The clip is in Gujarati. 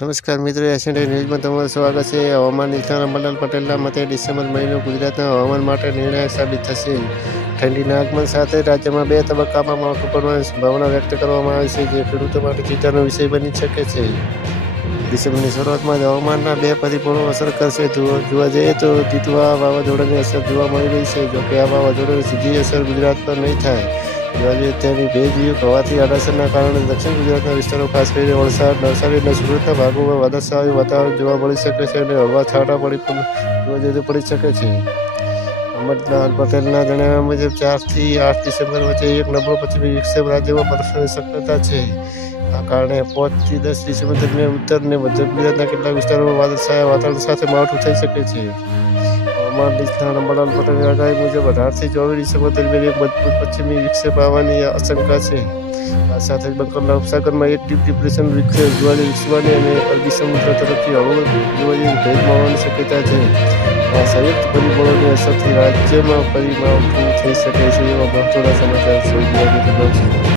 નમસ્કાર મિત્રો, એશિયન ન્યૂઝમાં તમારું સ્વાગત છે. હવામાન નિષ્ણાત અંબાલાલ પટેલના મતે ડિસેમ્બર મહિનો ગુજરાતના હવામાન માટે નિર્ણાયક સાબિત થશે. ઠંડીના આગમન સાથે રાજ્યમાં 2 તબક્કામાં માવઠું પડવાની સંભાવના વ્યક્ત કરવામાં આવી છે, જે ખેડૂતો માટે ચિંતાનો વિષય બની શકે છે. ડિસેમ્બરની શરૂઆતમાં જ હવામાનના 2 પરિબળો અસર કરશે. જોવા જઈએ તો તીતવા વાવાઝોડાની અસર જોવા મળી રહી છે. જોકે આ વાવાઝોડાની સીધી અસર ગુજરાત પર નહીં થાય. જોવા જઈએ તેની ભેજયુક્ત હવાથી આડઅસરના કારણે દક્ષિણ ગુજરાતના વિસ્તારો, ખાસ કરીને વલસાડ, નવસારી અને સુરતના ભાગોમાં વાદળછાયું વાતાવરણ જોવા મળી શકે છે અને હળવા છાંટા પડી શકે છે. અંબાલાલ પટેલના જણાવ્યા મુજબ 4 થી 8 ડિસેમ્બર વચ્ચે એક નબળો પશ્ચિમી વિક્ષેપ રાજ્યમાં પ્રવેશવાની શક્યતા છે. આ કારણે 5 થી 10 ડિસેમ્બર દરમિયાન ઉત્તર અને મધ્ય ગુજરાતના કેટલાક વિસ્તારોમાં વાદળછાયા વાતાવરણ સાથે માવઠું થઈ શકે છે. હવામાન નિષ્ણાત અંબાલાલ પટેલની આગાહી મુજબ 18 થી 24 ડિસેમ્બર દરમિયાન એક મજબૂત પશ્ચિમી વિક્ષેપ આવવાની આશંકા છે. આ સાથે જ બંગાળના ઉપસાગરમાં એક ડીપ ડિપ્રેશન વિકસવાની અને અરબી સમુદ્ર તરફથી હળવો ભેજ મળવાની શક્યતા છે. આ સંયુક્ત પરિબળોની અસરથી રાજ્યમાં ફરી માવઠું થઈ શકે છે એવા મહત્વના સમાચાર છે.